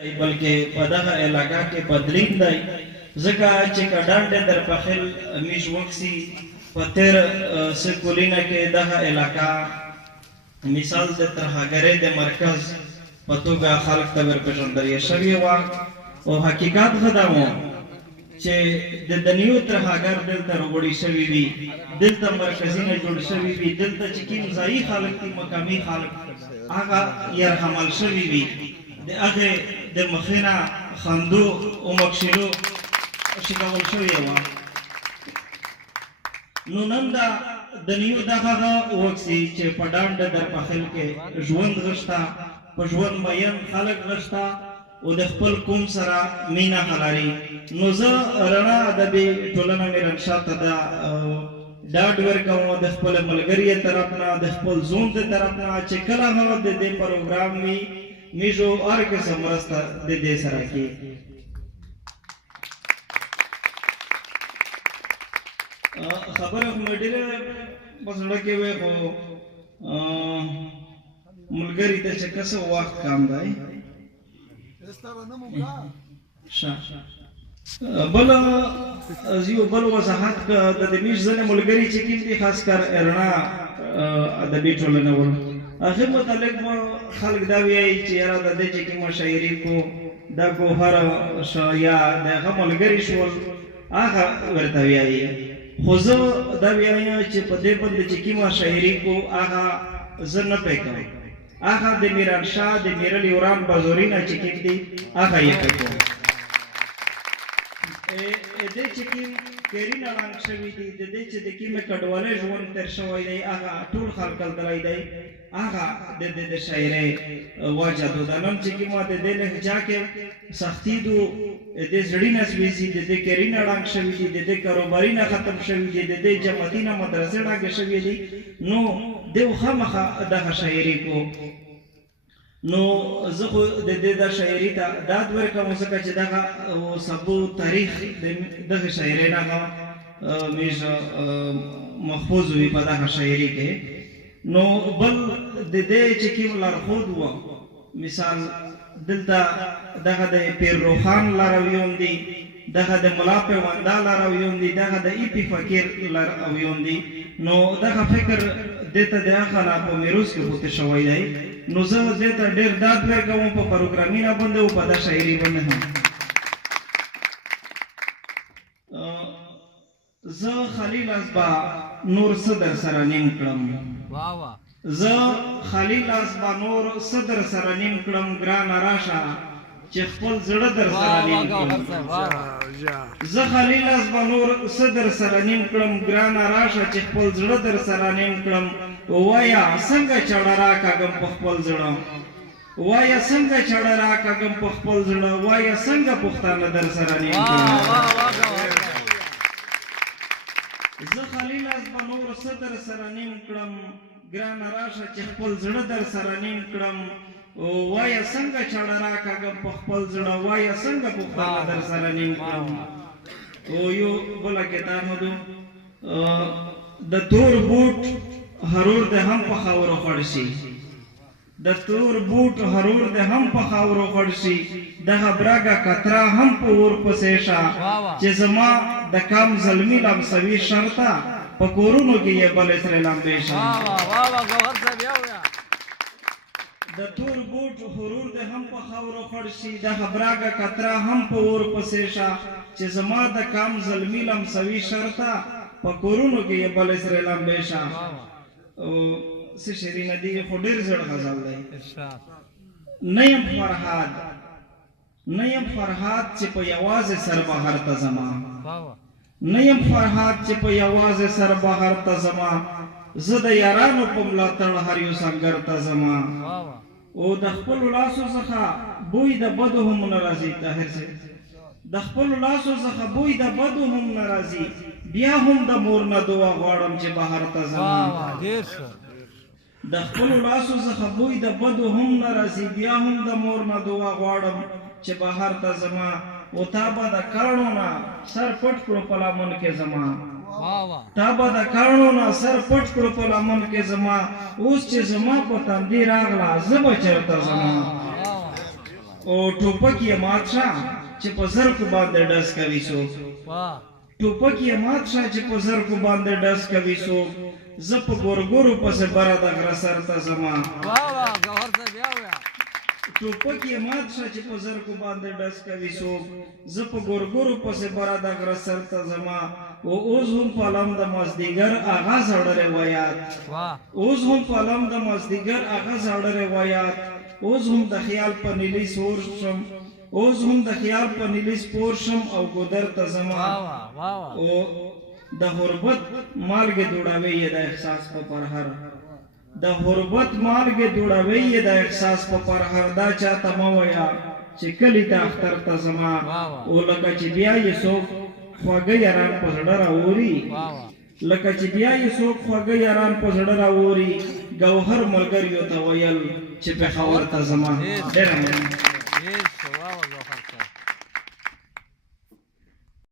بلکې په دغه علاقه کې بدلین دی ځکه چې کډانډ در پخل میش وکسي په تیر سکولینه کې دغه علاقه مثال د ترهګرۍ د مرکز په توګه خلک ته ورپېژندل شوې وه او حقیقت دا و چې د دنیو ترهګر دلته راوړي شوي وي دلته مرکزونه جوړ شوي وي دلته چې کوم ځایي خلک دي مقامي خلک هغه یرحمل شوي وي د هغې د مخې نه خندو او مکشلو شکول شوې وه نو نن دا دنیو دغه وکسي چې په ډانډ در پخل کې ژوند غشته په ژوند مین خلک غشته او د خپل قوم سره مینه لري نو زه رڼا ادبي ټولنه مې رنشاته دا ډاډ ورکوم د خپل ملګري طرف نه د خپل زوم د طرف نه چې کله هم د دې پروګرام وي میشو هر قسم مرسته د دې سره کې خبره خو مې ډېره په زړه کې وې خو ملګري ته چې څه وخت کام دی بل بل وضاحت د دې میش ځنې ملګري چې کوم دي خاص کر رڼا ادبي ټولنه ول هغه متعلق خلک دا وایي چې یاره د دې چې کومه شاعري کو دا ګوهر یا دغه ملګري شول هغه ورته وایي خو زه دا وایم چې په دې باندې چې کومه شاعري کو هغه زه نه پوهېږم هغه د میرانشاه د میرعلي وران بازورینه چې کوم دي هغه یې پوهېږم د دې چې کوم کیرین اړنګ شوي دي د دې چې د کومې کډوالۍ ژوند تېر شوی دی هغه ټول خلک دلی دی هغه د دې د شاعرۍ وجه ده نن چې کومه د دې لهجه کې سختي دو د زړی نسويسي د دې کیرین اړنګ شوي دي د دې کاروباري نه ختم شوي دي د دې جماعتي نه مدرسې ډک شوي دي نو دیو خامخا دغه شاعري کو نو زه خو د دې د شاعري ته داد ورکوم ځکه چې دغه سبو تاریخ دغه شاعرۍ نه میش محفوظ وي په دغه شاعري کې نو بل د دې چې کوم لارښود و مثال دلته دغه د پیر روخان لارویون دي دغه د ملا پیونده لارویون دي دغه د ایپی فقیر لارویون دي نو دغه فکر دته د هغه نه په میروس کې پوته شوی دی نو زه دته ډېر داد ورکوم په پروګرامینه باندې او په دا شاعري باندې هم زه خلیل ازبا نور صدر سره نیم کړم زه خلیل ازبا نور صدر سره نیم کړم ګران راشه چې خپل زړه در سره نیم کړم زه خلیل ازبا نور صدر سره نیم کړم ګران راشه چې خپل زړه در سره نیم کړم وایا څنګه چړه راکاږم په خپل زړه وایا څنګه چړه راکاږم په خپل زړه وایا څنګه پښتانه در سره نیم کړم زه خلیل ازبا نور صدر سره نیم کړم ګران راشه چې خپل زړه در سره نیم کړم وایا څنګه چړه راکاږم په خپل زړه وایا څنګه پښتانه در سره نیم کړم او یو بله کتاب د تور بوټ هرور د هم په خاورو خړ شي د تور بوټ هرور د هم په خاورو خړ شي دغه براګه کترا هم په اور پسې شه چې زما د کام زلمی لمسوي شرطه په کورونو کې یې بل سره لمبې شه د تور بوټ هرور د هم په خاورو خړ شي دغه براګه کترا هم په اور پسې شه چې زما د کام زلمی لمسوي شرطه په کورونو کې یې بل سره لمبې شه څه شعري نه دي خو ډېر زړه غزل دی نه یم فرهاد چې په یوازې سر بهر ته ځما نه یم فرهاد چې په یوازې سر بهر ته ځما زه د یارانو په ملاتړ هر یو سنګر ته ځما او د خپلو لاسو څخه بوی د بدو هم نه راځي طاهر صاحب د خپلو لاسو څخه بوی د بدو هم نه راځي بیا هم د مور نه دعا غواړم چې بهر ته ځما د خپلو لاسو څخه بوی د بدو هم نه راځي بیا هم د مور نه دعا غواړم چې بهر ته ځما او تا به د کاڼو نه سر پټ کړو په لمن کې ځما تا به د کاڼو نه سر پټ کړو په لمن کې ځما اوس چې زما په تندي راغله زه به چېرته ځما او ټوپک یې مات شه چې په زرکو باندې ډز کوي څوک ټوپک یې مات شه چې په زرکو باندې ډز کوي څوک زه په ګورګورو پسې بره د غره سر ته ځمه ټوپک یې مات شه چې په زرکو باندې ډز کوي څوک زه په ګورګورو پسې بره د غره سر ته ځمه او اوس هم په لم د مازدیګر هغه زړه روایات اوس هم په لم د مازدیګر هغه زړه روایات اوس هم د خیال په نیلي سور شم اوس هم د خیال په نیلي سپور شم او ګودر ته ځمه او د غربت مالګې دوړوي یې د احساس په پرهر د غربت مالګې دوړوي یې د احساس په پرهر دا چاته مه وایه چې کلي ته اختر ته ځمه او لکه چې بیا یې څوک خواږه یاران په زړه راوري لکه چې بیا یې څوک خواږه یاران په زړه راوري ګوهر ملګریو ته ویل چې پېښور ته ځمه ډېره مننه